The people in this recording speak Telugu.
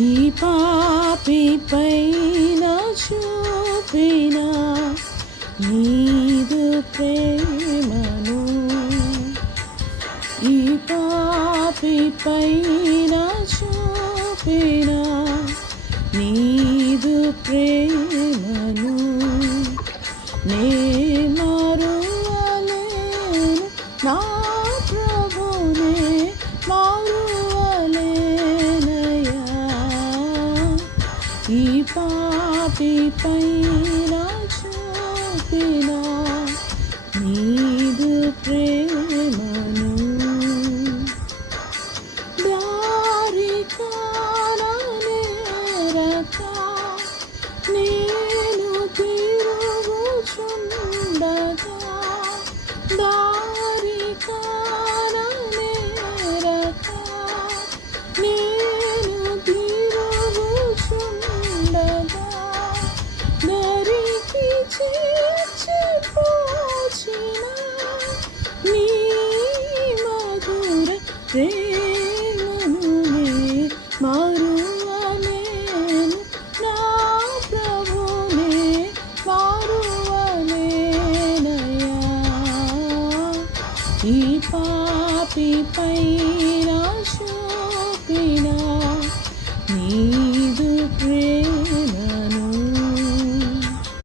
ఈ పాపి పైన చూపిన నీదు ప్రేమను, ఈ పాపి పైన చూపిన నీదు ప్రేమను నే మరువలేను, నా ప్రభునే మరువలేనయ్యా. ఈ పాపి పైన చూపిన నీదు ప్రేమను దారి కాననేరక నేను తిరుగుచుండగా, దారి కాననేరక నేను తిరుగుచుండగా, దరికి చేర్చిపోచిన నీ మధుర ప్రేమను నే మరువలేను, నా ప్రభునే మరువలేనయ్యా. ఈ పాపి పైన